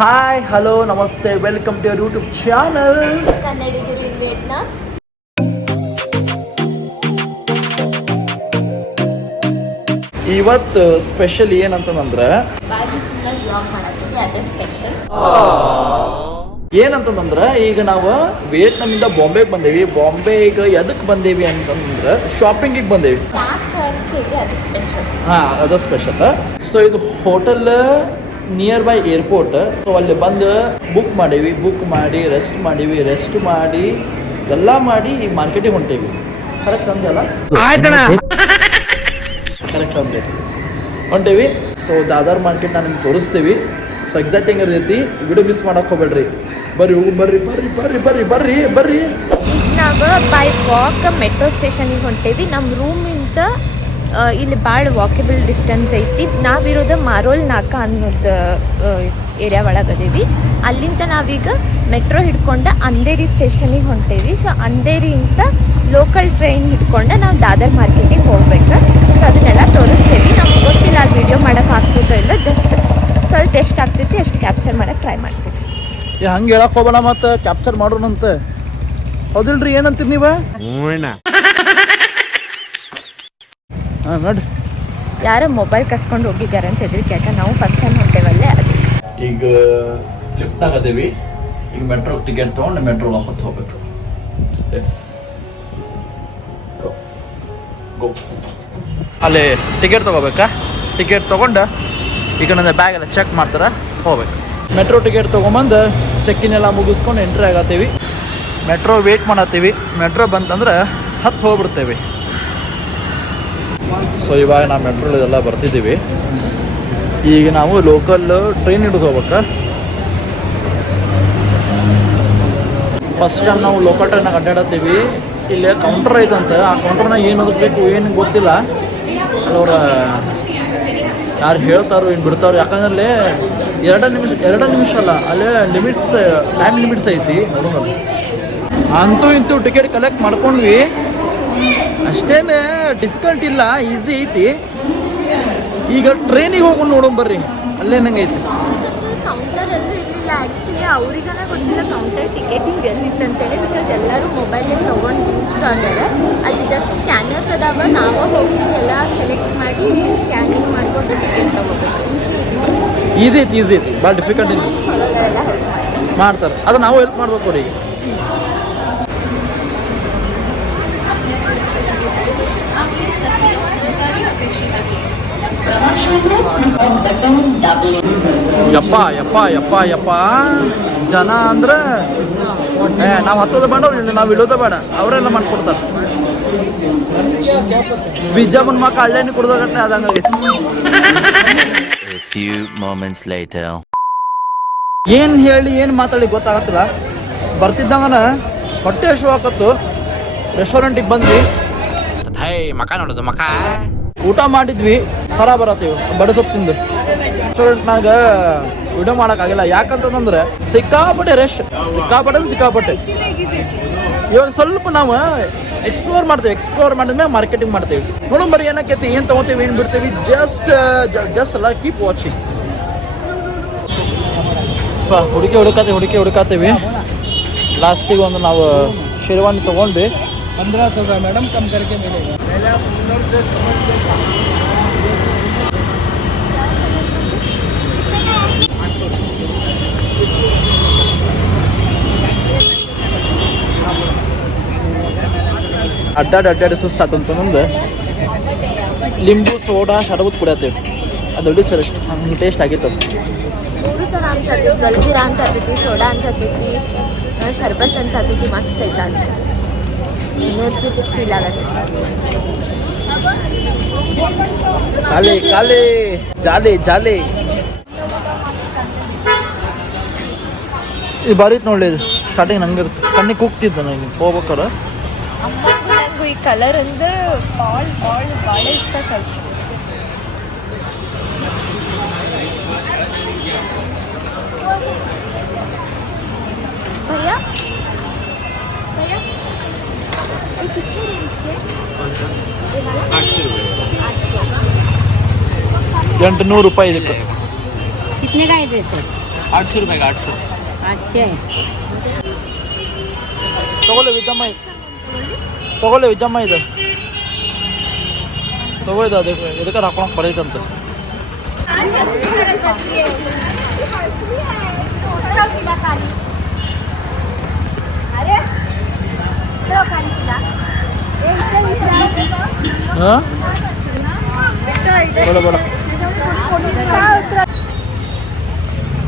Hi hello ನಮಸ್ತೆ welcome to your YouTube channel ಕನ್ನಡಿಗರು Vietnam. ಇವತ್ತು ಸ್ಪೆಷಲ್ ಏನಂತಂದ್ರೆ ಏನಂತಂದ್ರೆ ಈಗ ನಾವು ವಿಯೆಟ್ನಾಮಿಂದ ಬಾಂಬೆಗೆ ಬಂದೇವಿ. ಬಾಂಬೆಗೆ ಎದಕ್ಕೆ ಬಂದೇವಿ ಅಂತಂದ್ರೆ ಶಾಪಿಂಗಿಗೆ ಬಂದೇವಿ. ಅದು ಸ್ಪೆಷಲ್. ಸೊ ಇದು hotel near by airport. So ಅಲ್ಲಿ ಬಂದು ಬುಕ್ ಮಾಡಿ ರೆಸ್ಟ್ ಮಾಡಿ ಎಲ್ಲ ಮಾಡಿ ಈ ಮಾರ್ಕೆಟಿಗೆ ಹೊಂಟೇವಿ. ಕರೆಕ್ಟ್ ಅಂದಲ್ಲ? ಕರೆಕ್ಟ್ ಅಂದೆ ಹೊಂಟೇವಿ. ಸೊ ದಾದರ್ ಮಾರ್ಕೆಟ್ ನಾನು ನಿಮ್ಗೆ ತೋರಿಸ್ತೀವಿ. ಸೊ ಎಕ್ಸಾಕ್ಟ್ ಹೆಂಗೆ ಇರ್ತೈತಿ, ವಿಡಿಯೋ ಮಿಸ್ ಮಾಡಕ್ಕೆ ಹೋಗ್ಬೇಡ್ರಿ. ಬರ್ರಿ. ಈಗ ನಾವು ಬೈ ವಾಕ್ ಮೆಟ್ರೋ ಸ್ಟೇಷನಿಗೆ ಹೊಂಟೇವಿ. ನಮ್ಮ ರೂಮಿಂದ ಇಲ್ಲಿ ಭಾಳ ವಾಕೆಬಲ್ ಡಿಸ್ಟೆನ್ಸ್ ಐತಿ. ನಾವಿರೋದು ಮಾರೋಲ್ ನಾಕ ಅನ್ನೋದು ಏರಿಯಾ ಒಳಗದೀವಿ. ಅಲ್ಲಿಂದ ನಾವೀಗ ಮೆಟ್ರೋ ಹಿಡ್ಕೊಂಡು ಅಂಧೇರಿ ಸ್ಟೇಷನಿಗೆ ಹೊಂಟೇವಿ. ಸೊ ಅಂಧೇರಿಯಿಂದ ಲೋಕಲ್ ಟ್ರೈನ್ ಹಿಡ್ಕೊಂಡು ನಾವು ದಾದರ್ ಮಾರ್ಕೆಟಿಗೆ ಹೋಗ್ಬೇಕು. ಸೊ ಅದನ್ನೆಲ್ಲ ತೋರಿಸ್ತೀವಿ. ನಮ್ಗೆ ಗೊತ್ತಿಲ್ಲ ಅಲ್ಲಿ ವಿಡಿಯೋ ಮಾಡೋಕೆ ಆಗ್ತದೋ ಇಲ್ಲ, ಜಸ್ಟ್ ಸ್ವಲ್ಪ ಎಷ್ಟು ಆಗ್ತೈತಿ ಎಷ್ಟು ಕ್ಯಾಪ್ಚರ್ ಮಾಡೋಕ್ಕೆ ಟ್ರೈ ಮಾಡ್ತೀವಿ. ಹಂಗೆ ಹೇಳಕ್ಕೆ ಹೋಗೋಣ, ಮತ್ತು ಕ್ಯಾಪ್ಚರ್ ಮಾಡೋಣಂತ. ಹೌದಿಲ್ರಿ, ಏನಂತೀರಿ ನೀವು? ಹಾಂ ನೋಡಿ, ಯಾರೋ ಮೊಬೈಲ್ ಕಸ್ಕೊಂಡು ಹೋಗಿದ್ದಾರೆ ಅಂತ ಹೆದರಿಕೆ. ಯಾಕೆ ನಾವು ಫಸ್ಟ್ ಟೈಮ್ ಹೊಂಟೇವಲ್ಲೇ. ಈಗ ಲಿಫ್ಟ್ನಾಗ ಅದೇವಿ. ಈಗ ಮೆಟ್ರೋ ಟಿಕೆಟ್ ತೊಗೊಂಡು ಮೆಟ್ರೋ ಹೊತ್ತು ಹೋಗ್ಬೇಕು. ಗೋ ಅಲ್ಲಿ ಟಿಕೆಟ್ ತೊಗೋಬೇಕಾ? ಟಿಕೆಟ್ ತೊಗೊಂಡು ಈಗ ನನ್ನ ಬ್ಯಾಗ್ ಎಲ್ಲ ಚೆಕ್ ಮಾಡ್ತಾರೆ, ಹೋಗ್ಬೇಕು. ಮೆಟ್ರೋ ಟಿಕೆಟ್ ತೊಗೊಂಬಂದು ಚೆಕ್ಕಿನ್ ಎಲ್ಲ ಮುಗಿಸ್ಕೊಂಡು ಎಂಟ್ರಿ ಆಗತ್ತೀವಿ. ಮೆಟ್ರೋ ವೇಟ್ ಮಾಡತ್ತೀವಿ. ಮೆಟ್ರೋ ಬಂತಂದ್ರೆ ಹತ್ತು ಹೋಗ್ಬಿಡ್ತೇವೆ. ಸೊ ಇವಾಗ ನಾವು ಮೆಟ್ರೋದೆಲ್ಲ ಬರ್ತಿದ್ದೀವಿ. ಈಗ ನಾವು ಲೋಕಲ್ ಟ್ರೈನ್ ಹಿಡಿದು ಹೋಗ್ಬೇಕಾ. ಫಸ್ಟ್ ಟೈಮ್ ನಾವು ಲೋಕಲ್ ಟ್ರೈನಾಗ ಅಡ್ಡಾಡತ್ತೀವಿ. ಇಲ್ಲಿ ಕೌಂಟರ್ ಐತಂತೆ. ಆ ಕೌಂಟರ್ನಾಗ ಏನು ಬೇಕು ಏನು ಗೊತ್ತಿಲ್ಲ. ಅವ್ರ ಯಾರು ಹೇಳ್ತಾರೋ ಏನು ಬಿಡ್ತಾರೋ. ಯಾಕಂದ್ರೆ ಎರಡು ನಿಮಿಷ ಅಲ್ಲ, ಅಲ್ಲೇ ಟೈಮ್ ಲಿಮಿಟ್ಸ್ ಐತಿ. ಅಂತೂ ಟಿಕೆಟ್ ಕಲೆಕ್ಟ್ ಮಾಡ್ಕೊಂಡ್ವಿ. ಅಷ್ಟೇನು ಡಿಫಿಕಲ್ಟ್ ಇಲ್ಲ, ಈಸಿ ಐತಿ. ಈಗ ಟ್ರೈನಿಗೆ ಹೋಗ್ಕೊಂಡು ನೋಡೋಣ ಬರ್ರಿ, ಅಲ್ಲೇ ನಂಗೆ ಐತಿ. ಕೌಂಟರ್ ಎಲ್ಲೂ ಇರಲಿಲ್ಲ ಆ್ಯಕ್ಚುಲಿ. ಅವ್ರಿಗನ ಗೊತ್ತಿಲ್ಲ ಕೌಂಟರ್ ಟಿಕೆಟಿಂಗ್ ಎಲ್ಲಿತ್ತು ಅಂತೇಳಿ. ಬಿಕಾಸ್ ಎಲ್ಲರೂ ಮೊಬೈಲಲ್ಲಿ ತೊಗೊಂಡು ಯೂಸ್ ಆಗ್ಯಾರ. ಅಲ್ಲಿ ಜಸ್ಟ್ ಸ್ಕ್ಯಾನರ್ಸ್ ಅದಾವ. ನಾವೇ ಹೋಗಿ ಎಲ್ಲ ಸೆಲೆಕ್ಟ್ ಮಾಡಿ ಸ್ಕ್ಯಾನಿಂಗ್ ಮಾಡಿಕೊಂಡು ಟಿಕೆಟ್ ತೊಗೋಬೇಕು. ಈಸಿ ಐತಿ ಭಾಳ ಡಿಫಿಕಲ್ಟ್ ಇಲ್ಲ. ಚಲೋದರೆಲ್ಲ ಹೆಲ್ಪ್ ಮಾಡ್ತಾರೆ. ಅದು ನಾವು ಹೆಲ್ಪ್ ಮಾಡ್ಬೇಕು ಅವ್ರಿಗೆ. ಯಪ್ಪ ಜನ ಅಂದ್ರೆ ನಾವು ಹತ್ತೋದ ಬೇಡ, ನಾವು ಇಳೋದ ಬೇಡ, ಅವರೆಲ್ಲ ಮಾಡ್ಕೊಡ್ತಾರೆ. ಬಿಜಾಮನ್ ಮಕ್ಕ ಹಳ್ಳೆಣ್ಣೆ ಕುಡ್ದಾಗಟ್ಟೆ ಆದಂಗೆ. ಏನು ಹೇಳಿ ಏನು ಮಾತಾಡಿ ಗೊತ್ತಾಗತ್ತಿಲ್ಲ. ಬರ್ತಿದ್ದಂಗನ ಹೊಟ್ಟೆ ಹಸಿವು ಹಾಕತ್ತು. ರೆಸ್ಟೋರೆಂಟಿಗೆ ಬಂದ್ವಿ. ಮಕ ನೋಡೋದು ಮಕ ಊಟ ಮಾಡಿದ್ವಿ. ಹೊರ ಬರತ್ತೀವಿ ಬಡಸೊಪ್ಪು ತಿಂದು. ರೆಸ್ಟೋರೆಂಟ್ನಾಗ ವಿಡಿಯೋ ಮಾಡೋಕ್ಕಾಗಿಲ್ಲ. ಯಾಕಂತಂದ್ರೆ ಸಿಕ್ಕಾಪಟ್ಟೆ ರಶ್, ಸಿಕ್ಕಾಪಟ್ಟೆ. ಇವಾಗ ಸ್ವಲ್ಪ ನಾವು ಎಕ್ಸ್ಪ್ಲೋರ್ ಮಾಡಿದ್ಮೇಲೆ ಮಾರ್ಕೆಟಿಂಗ್ ಮಾಡ್ತೀವಿ. ನೋಡೋಣ ಬರ್ರಿ ಏನಕ್ಕೈತಿ, ಏನು ತೊಗೋತೀವಿ, ಏನು ಬಿಡ್ತೀವಿ. ಜಸ್ಟ್ ಅಲ್ಲ, ಕೀಪ್ ವಾಚಿಂಗ್. ಹುಡುಕಾತೀವಿ. ಲಾಸ್ಟಿಗೆ ಒಂದು ನಾವು ಶೇರ್ವಾನಿ ತೊಗೊಂಡು 1500 ಮೇಡಮ್ ಕಮ್ ಕರ್ಕೆ ಮಿಲೇಗಾ. ಅಡ್ಡಾಡಿ ಸುಸ್ತಾತಂತ ಮುಂದೆ ಲಿಂಬು ಸೋಡಾ ಶರಬತ್ ಕುಡಿಯತ್ತೇವೆ. ಅದು ದೊಡ್ಡ ಸರ್ ಅಷ್ಟು ಹಂಗೆ ಟೇಸ್ಟ್ ಆಗಿತ್ತು. ಮೂರು ಥರ ಅನ್ಸತ್ತೈತಿ. ಜಲ್ಜೀರಾ ಅನ್ಸತ್ತೈತಿ, ಸೋಡಾ ಅನ್ಸತ್ತೈತಿ, ಶರ್ಬತ್ ಅನ್ಸತ್ತೈತಿ. ಮಸ್ತ್ ಐತೆ. ಅದು ಎನರ್ಜೆಟಿಕ್ ಫೀಲ್ ಆಗತ್ತೆ. ಖಾಲಿ ಜಾಲಿ ಇದು ಬಾರಿ ನೋಡಲಿ. ಇದು ಸ್ಟಾರ್ಟಿಂಗ್ ನಂಗೆ ಕಣ್ಣಿಗೆ ಕೂಗ್ತಿದ್ದ ನಾನು ಹೋಗ್ಬೇಕಾರೆ. ಅಮ್ಮಂಗೂ ನಂಗೂ ಈ ಕಲರ್ ಅಂದ್ರೆ ಭಾಳ ಇಷ್ಟ. ಸ್ವಲ್ಪ ಭಯ್ಯ 800 ರೂಪಾಯಿ ಇದಕ್ಕೆ. कितने का है ड्रेस? 800 रुपये का 800 ತಗೊಳ್ಳಿ ವಿಜಮ್ಮ ತಗೊಳ್ಳಿ ವಿಜಮ್ಮ ಇದು ತಗೊಳ್ಳಿದ ಅದಕ್ಕೆ ಇದಕ್ಕೆ ಹಾಕೊಳಕ್ ಬರೈತಂತ ಹಾಂ ಬೇಡ ಬೇಡ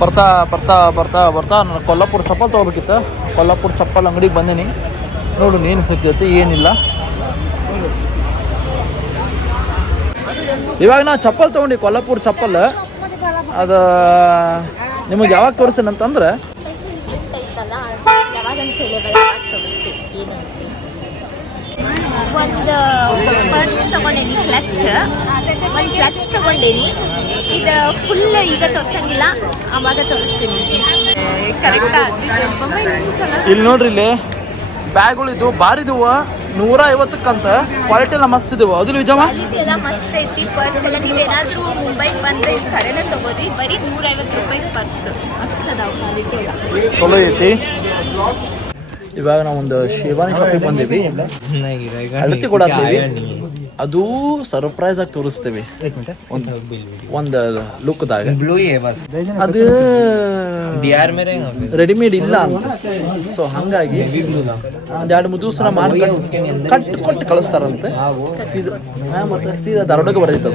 ಬರ್ತಾ ಬರ್ತಾ ಬರ್ತಾ ಬರ್ತಾ ನಾನು ಕೊಲ್ಲಾಪುರ ಚಪ್ಪಲ್ ತೊಗೋಬೇಕಿತ್ತು ಕೊಲ್ಲಾಪುರ ಚಪ್ಪಲ್ ಅಂಗಡಿಗೆ ಬಂದೀನಿ ನೋಡು ಏನು ಸಿಗ್ತೈತಿ ಏನಿಲ್ಲ ಇವಾಗ ನಾವು ಚಪ್ಪಲ್ ತೊಗೊಂಡು ಕೊಲ್ಲಾಪುರ ಚಪ್ಪಲ್ ಅದು ನಿಮಗೆ ಯಾವಾಗ ತೋರಿಸ್ತೇನಂತಂದ್ರೆ ಒಂದು ಪರ್ಸ್ ತಗೊಂಡೇನಿ ಕ್ಲಚ್ ತಗೊಂಡೇನಿ ಇದು ಫುಲ್ ಈಗ ತೋರ್ಸಂಗಿಲ್ಲ ಅವಾಗ ತೋರಿಸ್ತೀನಿ ಕರೆಕ್ಟ್. ಇಲ್ಲಿ ನೋಡ್ರಿ ಇಲ್ಲಿ ಬ್ಯಾಗ್ಗಳಿದ್ದು ಬಾರಿದುವ 150ಕ್ಕಂತ ಕ್ವಾಲಿಟಿ ಎಲ್ಲ ಮಸ್ತ್ ಇದಾವ ಅದು ನಿಜಮ್ಮ ಕ್ವಾಲಿಟಿ ಎಲ್ಲ ಮಸ್ತ್ ಐತಿ. ಪರ್ಸ್ ಎಲ್ಲ ನೀವೇನಾದ್ರೂ ಮುಂಬೈಗೆ ಬಂದ್ರೆ ಇಲ್ಲಿ ಖರೇನ ತಗೋರಿ ಬರೀ 150 ರೂಪಾಯಿ ಪರ್ಸ್ ಮಸ್ತ್ ಅದಾವ ಕ್ವಾಲಿಟಿ ಎಲ್ಲ ಚಲೋ ಐತಿ. ಇವಾಗ ನಾವು ಒಂದು ಶೇವಾನಿ ಶಾಪಿಗೆ ಬಂದೀವಿ ಅಳತಿ ಕೊಡತ್ತೀವಿ ಅದು ಸರ್ಪ್ರೈಸ್ ಆಗಿ ತೋರಿಸ್ತೇವೆ ಒಂದು ಲುಕ್ದಾಗ ಅದು ರೆಡಿಮೇಡ್ ಇಲ್ಲ ಅಂತ ಸೊ ಹಂಗಾಗಿ ಒಂದ್ 2-3 ದಿವಸ ಮಾಡಿ ಕೊಟ್ಟು ಕಳಿಸ್ತಾರಂತೆ ಸೀದಾ ಮತ್ತೆ ಸೀದಾ ಧಾರವಾಡಕ್ಕೆ ಬರೈತದ.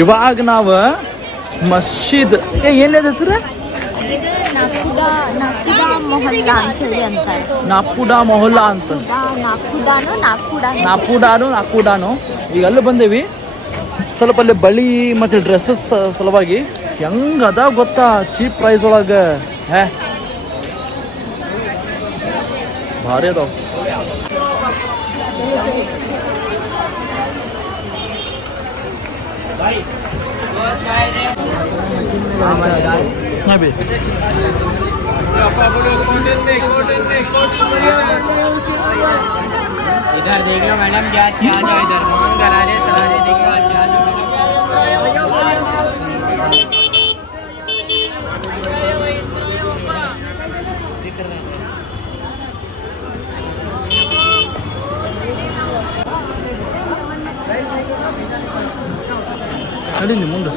ಇವಾಗ ನಾವು ಮಸ್ಜಿದ್ ಏನಿದೆ ಹೆಸರು ಇದು ನಾಕುಡಾ ಮೊಹಲ್ಲಾ ಅಂತ ಹೇಳಿ ಅಂತಾರೆ. ನಾಕುಡಾ ಮೊಹಲ್ಲಾ ಅಂತ ನಾಕುಡಾನು ಈಗ ಅಲ್ಲಿ ಬಂದೇವಿ ಸ್ವಲ್ಪ ಅಲ್ಲಿ ಬಳಿ ಮತ್ತು ಡ್ರೆಸ್ಸಸ್ ಸಲುವಾಗಿ ಹೆಂಗ್ ಅದಾವ ಗೊತ್ತಾ ಚೀಪ್ ಪ್ರೈಸ್ ಒಳಗೆ ಭಾರಿ ಅದಾವ. भी इधर देख लो मैडम क्या अच्छा आ जाए इधर फोन करारे सरारे देख लो अच्छा आ जाए ನಡೀಲಿ ಮುಂದೆ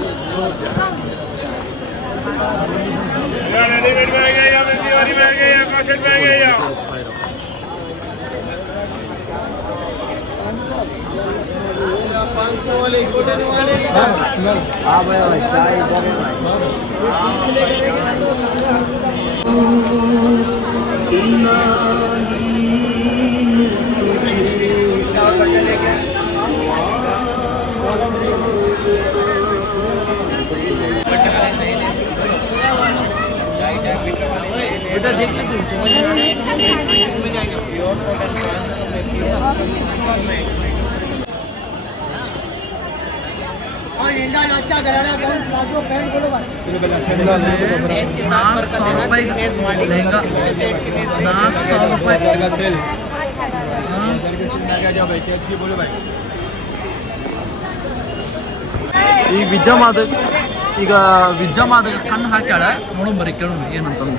ಈಗ ವಿಜ್ಜಮಾದಾಗ ಕಣ್ಣು ಹಾಕ್ಯಾಳ ನೋಡೋಣ ಬರೀ ಕೇಳೋಣ ಏನಂತಂದು.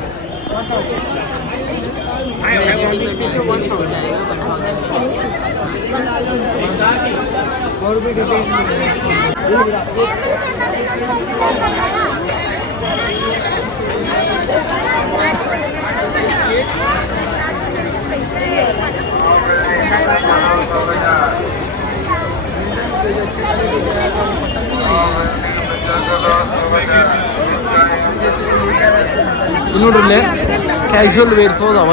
ನೋಡ್ರಿ ಕ್ಯಾಶುವಲ್ ವೇರ್ಸ್ ಹೋದವ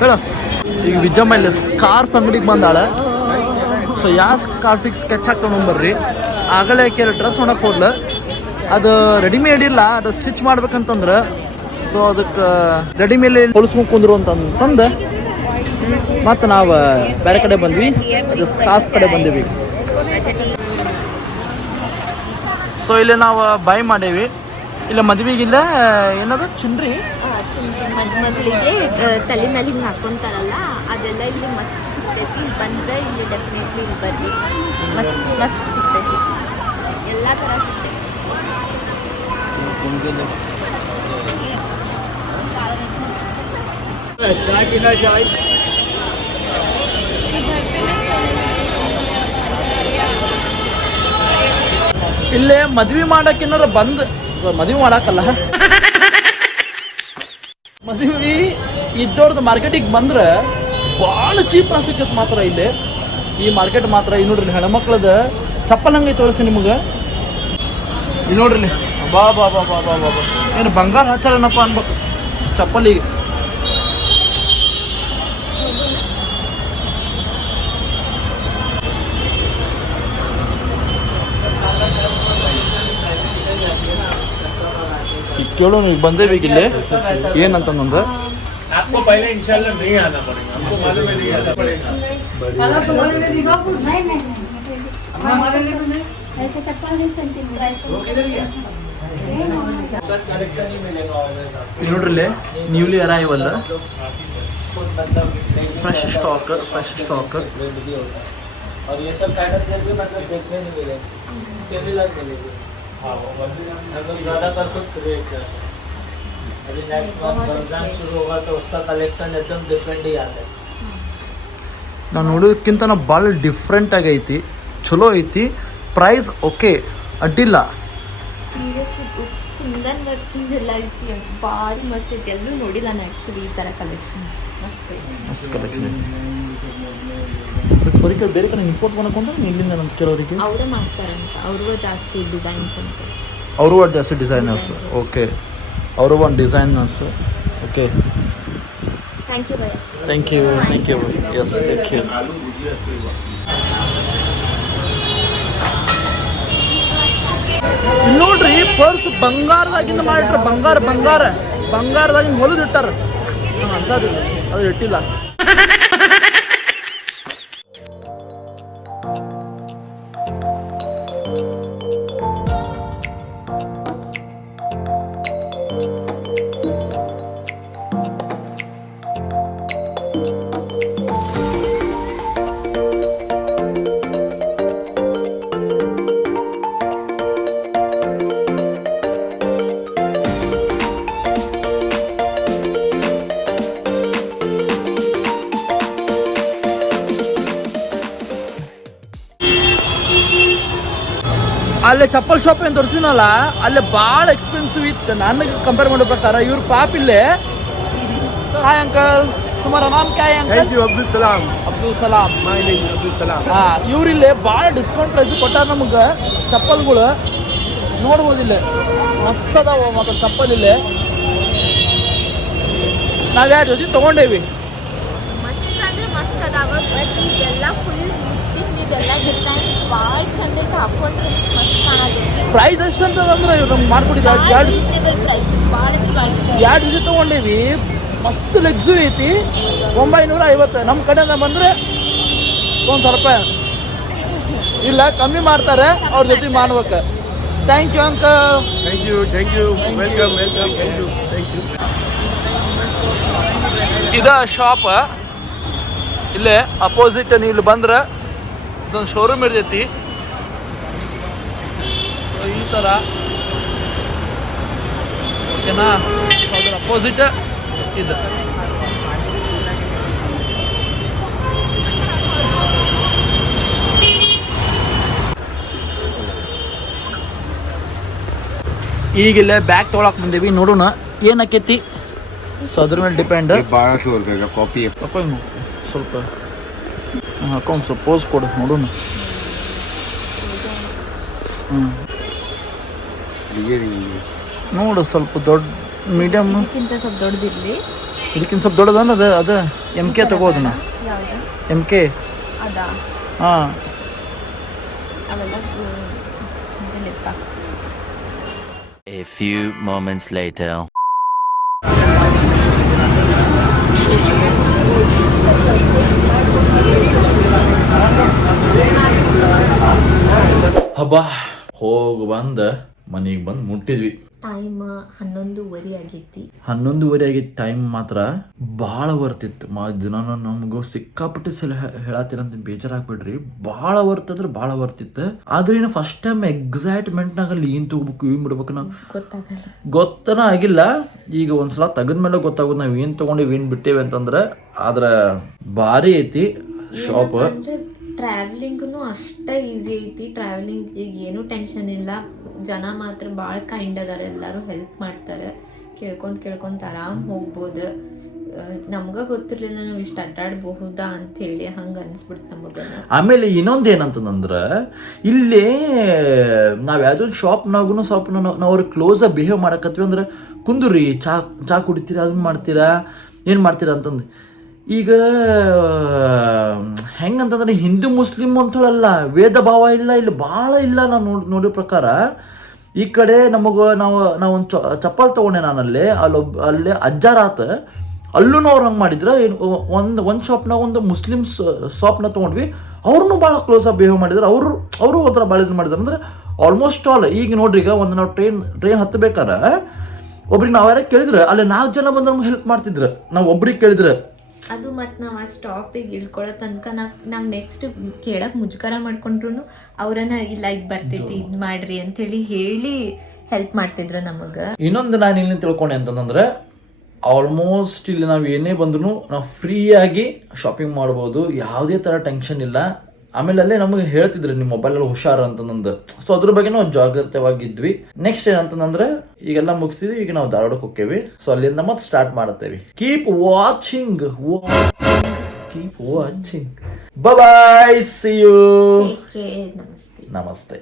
ಹೇಳ. ಈಗ ವಿಜಮ್ಮ ಇಲ್ಲಿ ಸ್ಕಾರ್ಫ್ ಅಂಗಡಿಗೆ ಬಂದಾಳ. ಸೊ ಯಾವ ಸ್ಕಾರ್ಫಿಗೆ ಸ್ಕೆಚ್ ಹಾಕೊಂಡು ಬರ್ರಿ. ಆಗಲೇ ಕೆಲವು ಡ್ರೆಸ್ ಹೊಣಕ್ಕೆ ಹೋದ್ಲ ಅದು ರೆಡಿಮೇಡ್ ಇಲ್ಲ, ಅದು ಸ್ಟಿಚ್ ಮಾಡ್ಬೇಕಂತಂದ್ರೆ ಸೊ ಅದಕ್ಕೆ ರೆಡಿಮೇಡ್ ಹೊಲಿಸ್ಕೊಂಡು ಕುಂದ್ರು ಅಂತಂದು ಮತ್ತು ನಾವು ಬೇರೆ ಕಡೆ ಬಂದ್ವಿ, ಅದು ಸ್ಕಾರ್ಫ್ ಕಡೆ ಬಂದೀವಿ. ಸೊ ಇಲ್ಲಿ ನಾವು ಬೈ ಮಾಡೇವಿ. ಇಲ್ಲ ಮದುವೆಗಿಲ್ಲ ಏನದು ಚಿನ್ರಿ ಮದುವೆಗೆ ತಲೆ ಮೇಲೆ ಹಿಂಗೆ ಹಾಕೊಂತಾರಲ್ಲ ಅದೆಲ್ಲ ಇಲ್ಲಿ ಮಸ್ತ್ ಸಿಗ್ತೈತಿ. ಇಲ್ಲಿ ಬಂದ್ರೆ ಇಲ್ಲಿ ಡೆಫಿನೆಟ್ಲಿ ಇಲ್ಲಿ ಬರ್ರಿ, ಮಸ್ತ್ ಮಸ್ತ್ ಸಿಗ್ತೈತಿ, ಎಲ್ಲ ಥರ ಸಿಗ್ತೈತಿ. ಇಲ್ಲೇ ಮದ್ವೆ ಮಾಡಕ್ಕೇನಾರ ಬಂದು ಮದ್ವೆ ಮಾಡಕ್ಕಲ್ಲ, ಮದ್ವೆ ಇದ್ದವ್ರದ್ದು ಮಾರ್ಕೆಟಿಗೆ ಬಂದ್ರೆ ಭಾಳ ಚೀಪ್ ಸಿಕ್ಕತ್ ಮಾತ್ರ. ಇಲ್ಲಿ ಈ ಮಾರ್ಕೆಟ್ ಮಾತ್ರ ಈ ನೋಡ್ರಿ ಹೆಣ್ಮಕ್ಳದ ಚಪ್ಪಲ್ ಹಂಗೆ ತೋರಿಸಿ ನಿಮಗೆ. ಇಲ್ಲಿ ನೋಡ್ರಿ ಬಾ ಬಾ ಬಾ ಬಾ ಬಾ ಬಾ ಏನು ಬಂಗಾರ ಹಚ್ಚಾರನಪ್ಪ ಅನ್ಬೇಕು ಚಪ್ಪಲಿಗೆ. ಕೇಳೋ ಈಗ ಬಂದೇಬೇಕಿಲ್ಲಿ ಏನಂತಂದು. आपको पहले इंशाल्लाह नहीं आना पड़ेगा, हमको मालूम है नहीं आना पड़ेगा। ऐसे चप्पल नहीं पहनते वो किधर गया? ಇಲ್ಲಿ ನೋಡ್ರಿ ನ್ಯೂಲಿ ಅರೈವಲ್ ಫ್ರೆಶ್ ಸ್ಟಾಕ್ और ये सब पैटर्न जब भी मतलब देखने नहीं मिलेंगे, सिमिलर मिलेंगे। मतलब ज़्यादातर खुद क्रिएट करते हैं। अभी नेक्स्ट मंथ रमजान शुरू होगा तो उसका कलेक्शन एकदम डिफरेंट ही आता है। ನಾನು ನೋಡೋದಕ್ಕಿಂತ ಭಾಳ ಡಿಫ್ರೆಂಟ್ ಆಗೈತಿ, ಚಲೋ ಐತಿ, ಪ್ರೈಸ್ ಓಕೆ ಅಡ್ಡಿಲ್ಲ. ಸೀರಿಯಸ್ಲಿ ಕುಂದನ್ ವರ್ಕಿಂದೆಲ್ಲ ಐತಿ, ಭಾರಿ ಮಸ್ತ್ ಐತಿ. ಎಲ್ಲೂ ನೋಡಿಲ್ಲ ನಾನು ಆ್ಯಕ್ಚುಲಿ ಈ ಥರ ಕಲೆಕ್ಷನ್ಸ್. ಮಸ್ತ್ ಐತಿ, ಮಸ್ತ್ ಕಲೆಕ್ಷನ್ ಐತಿ. ಬರೀ ಬೇರೆ ಕಡೆ ಇಂಪೋರ್ಟ್ ಮಾಡ್ಕೊಂಡ್ರೆ ಇಲ್ಲಿಂದ ನಮ್ಮ ಕೆಲವರಿಗೆ ಅವರೇ ಮಾಡ್ತಾರಂತ, ಅವ್ರಿಗೂ ಜಾಸ್ತಿ ಡಿಸೈನ್ಸ್ ಅಂತ. ಅವರು ಒಂದು ಜಾಸ್ತಿ ಡಿಸೈನರ್ಸ್. ಓಕೆ, ಅವರು ಒಂದು ಡಿಸೈನರ್ಸ್. ಓಕೆ, ಥ್ಯಾಂಕ್ ಯು ಭಯ್ಯ. Thank you yes thank you. ಇಲ್ಲಿ ನೋಡ್ರಿ ಪರ್ಸ್ ಬಂಗಾರದಾಗಿಂದ ಮಾಡಿಟ್ರ, ಬಂಗಾರದಾಗಿಂದ ಹೊಲಿದಿಟ್ಟಾರ. ಅನ್ಸೋದಿಲ್ಲ ಅದು ಇಟ್ಟಿಲ್ಲ. ಅಲ್ಲೇ ಚಪ್ಪಲ್ ಶಾಪ್ ಏನು ತೋರಿಸಿನಲ್ಲ, ಅಲ್ಲೇ ಭಾಳ ಎಕ್ಸ್ಪೆನ್ಸಿವ್ ಇತ್ತು ನನಗೆ ಕಂಪೇರ್ ಮಾಡೋ ಪ್ರಕಾರ. ಇವ್ರ ಪಾಪ ಇಲ್ಲೇ. ಹಾಯ್ ಅಂಕಲ್, ತುಮಾರ ನಾಮ್ ಕ್ಯಾ high uncle? Thank you, Abdul Salam. Abdul Salam. My name is Abdul Salam. ಇವ್ರಿಲ್ಲೇ ಭಾಳ ಡಿಸ್ಕೌಂಟ್ ಪ್ರೈಸ್ ಕೊಟ್ಟಾರ ನಮಗೆ. ಚಪ್ಪಲ್ಗಳು ನೋಡ್ಬೋದಿಲ್ಲ, ಮಸ್ತ್ ಅದಾವ ಮಾತ್ರ ಚಪ್ಪಲ್ ಇಲ್ಲೇ. ನಾವು 2 ಜೊತೆ ತೊಗೊಂಡೇವಿ. ಮಸ್ತ್ ಅಂದ್ರೆ ಮಸ್ತ್ ಅದಾವ. ಬಟ್ ಇದೆಲ್ಲ ಫುಲ್ ಇದೆಲ್ಲ ಡಿಸೈನ್ ಭಾಳ ಚಂದ ಐತೆ, ಹಾಕೊಂಡ್ರೆ ಮಸ್ತ್ ಕಾಣತೈತಿ. ಪ್ರೈಸ್ ಎಷ್ಟು ಅಂತಂದ್ರೆ ಇವ್ರು ನಮ್ಗೆ ಮಾಡ್ಕೊಟ್ಟಿದ್ದ ರೀಸನೇಬಲ್ ಪ್ರೈಸ್, ಭಾಳ ಅಂದ್ರೆ ಭಾಳ. 2 ಜೊತೆ ತೊಗೊಂಡೇವಿ. ಮಸ್ತ್ ಲಕ್ಸುರಿ ಐತಿ. 950. ನಮ್ಮ ಕಡೆಯಿಂದ ಬಂದರೆ 1,000 ರೂಪಾಯಿ ಇಲ್ಲ, ಕಮ್ಮಿ ಮಾಡ್ತಾರೆ. ಅವ್ರ ಜೊತೆ ಮಾಡ್ಬೇಕು. Thank you uncle. Thank you. Welcome. Thank you. ಇದ ಶಾಪ್ ಇಲ್ಲೇ ಅಪೋಸಿಟ್. ನೀವು ಇಲ್ಲಿ ಬಂದ್ರೆ ಇದೊಂದು ಶೋರೂಮ್ ಇರ್ತೈತಿ. ಸೊ ಈ ಥರ ಓಕೆನಾ. ಅದ್ರ ಅಪೋಸಿಟ್ ಇದು. ಈಗಿಲ್ಲೇ ಬ್ಯಾಗ್ ತೊಗೊಳಕ್ಕೆ ಬಂದೇವಿ, ನೋಡೋಣ ಏನಾಕೈತಿ. ಸೊ ಅದ್ರ ಮೇಲೆ ಡಿಪೆಂಡ್. 1200 रुपये का कॉपी है. ಸ್ವಲ್ಪ ಹಾಕೊಂಡು ಸ್ವಲ್ಪ ಪೋಸ್ ಕೊಡು ನೋಡೋಣ. ನೋಡು ಸ್ವಲ್ಪ ದೊಡ್ಡ ಮೀಡಿಯಮ್, ಇದಕ್ಕಿಂತ ಸ್ವಲ್ಪ ದೊಡ್ಡದಿರಲಿ. ಇದಕ್ಕಿಂತ ಸ್ವಲ್ಪ ದೊಡ್ಡದಲ್ಲ. ಅದು MK ತಗೋದನ್ನ. ಯಾವುದು MK. ಅದಾ? ಹಾಂ, ಅವೆಲ್ಲ A few moments later. ಹಬ್ಬ ಹೋಗಿ ಬಂದ ಮನೆಗೆ ಬಂದು ಮುಟ್ಟಿದ್ವಿ. ಟೈಮ್ 11:30 ಆಗೈತಿ. 11:30 ಆಗಿದ್ದ ಟೈಮ್ ಮಾತ್ರ ಭಾಳ ವರ್ತಿತ್ತು. ನಾನು ನಮಗೂ ಸಿಕ್ಕಾಪಟ್ಟೆ ಸಲ ಹೇಳತ್ತೀರಂತ ಬೇಜಾರಾಗ್ಬಿಡ್ರಿ. ಭಾಳ ವರ್ತ್ ಅಂದ್ರೆ ಭಾಳ ವರ್ತಿತ್ತು. ಆದ್ರೆ ಇನ್ನು ಫಸ್ಟ್ ಟೈಮ್ ಎಕ್ಸೈಟ್ಮೆಂಟ್ನಾಗ ಅಲ್ಲಿ ಏನ್ ತಗೋಬೇಕು ಏನ್ ಬಿಡ್ಬೇಕು ನಾವು ಗೊತ್ತನ ಆಗಿಲ್ಲ. ಈಗ ಒಂದ್ಸಲ ತೆಗದ್ಮೇಲೆ ಗೊತ್ತಾಗೋದು ನಾವು ಏನ್ ತಗೊಂಡೇವಿ ಏನ್ ಬಿಟ್ಟೇವಿ ಅಂತಂದ್ರೆ. ಆದ್ರೆ ಭಾರಿ ಐತಿ ಶಾಪ್. ಟ್ರಾವೆಲಿಂಗ್ನು ಅಷ್ಟ ಈಸಿ ಐತಿ. ಟ್ರಾವೆಲಿಂಗ್ ಏನು ಟೆನ್ಷನ್ ಇಲ್ಲ. ಜನ ಮಾತ್ರ ಭಾಳ ಕೈಂಡ್ ಅದಾರ, ಎಲ್ಲರೂ ಹೆಲ್ಪ್ ಮಾಡ್ತಾರೆ. ಕೇಳ್ಕೊಂತ ಆರಾಮ್ ಹೋಗ್ಬೋದು. ನಮ್ಗ ಗೊತ್ತಿರ್ಲಿಲ್ಲ ನಾವು ಇಷ್ಟು ಅಡ್ಡಾಡಬಹುದಾ ಅಂತ ಹೇಳಿ ಹಂಗ ಅನ್ಸ್ಬಿಡ್ತು ನಮಗ. ಆಮೇಲೆ ಇನ್ನೊಂದು ಏನಂತಂದ್ರೆ ಇಲ್ಲಿ ನಾವ್ ಯಾವ್ದೋ ಶಾಪ್ನಾಗೂ ಸ್ವಲ್ಪ ನಾವು ಅವ್ರಿಗೆ ಕ್ಲೋಸ್ ಆಗಿ ಬಿಹೇವ್ ಮಾಡಕತ್ವಿ ಅಂದ್ರೆ ಕುಂದ್ರಿ ಚಾ ಕುಡಿತೀರಾ ಅದನ್ನ ಮಾಡ್ತೀರಾ ಏನ್ ಮಾಡ್ತೀರಾ ಅಂತಂದು. ಈಗ ಹೆಂಗಂತಂದ್ರೆ ಹಿಂದೂ ಮುಸ್ಲಿಂ ಅಂತೇಳಲ್ಲ, ವೇದ ಭಾವ ಇಲ್ಲ ಇಲ್ಲಿ ಭಾಳ ಇಲ್ಲ. ನಾನು ನೋಡೋ ಪ್ರಕಾರ ಈ ಕಡೆ ನಾವೊಂದು ಚಪ್ಪಲ್ ತೊಗೊಂಡೆ ನಾನಲ್ಲಿ. ಅಲ್ಲೇ ಅಜ್ಜಾರಾತ ಅಲ್ಲೂ ಅವ್ರು ಹಂಗೆ ಮಾಡಿದ್ರೆ. ಒಂದು ಶಾಪ್ನಾಗ ಒಂದು ಮುಸ್ಲಿಮ್ಸ್ ಶಾಪ್ನ ತೊಗೊಂಡ್ವಿ, ಅವ್ರನ್ನೂ ಭಾಳ ಕ್ಲೋಸ್ ಆಗಿ ಬಿಹೇವ್ ಮಾಡಿದ್ರು. ಅವರು ಒಂಥರ ಭಾಳ ಇದು ಮಾಡಿದ್ರು. ಅಂದ್ರೆ ಆಲ್ಮೋಸ್ಟ್ ಆಲ್ ಈಗ ನೋಡ್ರಿ, ಈಗ ಒಂದು ನಾವು ಟ್ರೈನ್ ಹತ್ತಬೇಕಾದ್ರೆ ಒಬ್ರಿಗೆ ನಾವು ಯಾರೇ ಕೇಳಿದ್ರೆ ಅಲ್ಲಿ 4 ಜನ ಬಂದು ನಮ್ಗೆ ಹೆಲ್ಪ್ ಮಾಡ್ತಿದ್ರು. ನಾವು ಒಬ್ರಿಗೆ ಕೇಳಿದ್ರೆ ಅದು ಮತ್ತು ನಾವು ಆ ಸ್ಟಾಪಿಗೆ ಇಳ್ಕೊಳ್ಳೋ ತನಕ ನಾವು ನೆಕ್ಸ್ಟ್ ಕೇಳಕ್ಕೆ ಮುಜುಗರ ಮಾಡ್ಕೊಂಡ್ರು ಅವರನ್ನ ಇಲ್ಲ ಈಗ ಬರ್ತೈತಿ ಇದು ಮಾಡ್ರಿ ಅಂಥೇಳಿ ಹೇಳಿ ಹೆಲ್ಪ್ ಮಾಡ್ತಿದ್ರು ನಮಗೆ. ಇನ್ನೊಂದು ನಾನು ಇಲ್ಲಿ ತಿಳ್ಕೊಂಡೆ ಅಂತಂದ್ರೆ ಆಲ್ಮೋಸ್ಟ್ ಇಲ್ಲಿ ನಾವು ಏನೇ ಬಂದ್ರೂ ನಾವು ಫ್ರೀಯಾಗಿ ಶಾಪಿಂಗ್ ಮಾಡ್ಬೋದು, ಯಾವುದೇ ಥರ ಟೆನ್ಷನ್ ಇಲ್ಲ. ಆಮೇಲೆ ಅಲ್ಲೇ ನಮಗೆ ಹೇಳ್ತಿದ್ರು ನಿಮ್ಮ ಮೊಬೈಲಲ್ಲಿ ಹುಷಾರು ಅಂತಂದು. ಸೊ ಅದ್ರ ಬಗ್ಗೆ ನಾವು ಜಾಗೃತವಾಗಿದ್ವಿ. ನೆಕ್ಸ್ಟ್ ಏನಂತಂದ್ರೆ ಈಗೆಲ್ಲ ಮುಗಿಸಿದ್ವಿ, ಈಗ ನಾವು ಧಾರವಾಡಕ್ಕೆ ಹೋಗ್ತೇವೆ. ಸೊ ಅಲ್ಲಿಂದ ಮತ್ತೆ ಸ್ಟಾರ್ಟ್ ಮಾಡ್ತೇವೆ. Keep watching. Bye bye. See you. Take care. Namaste. Namaste.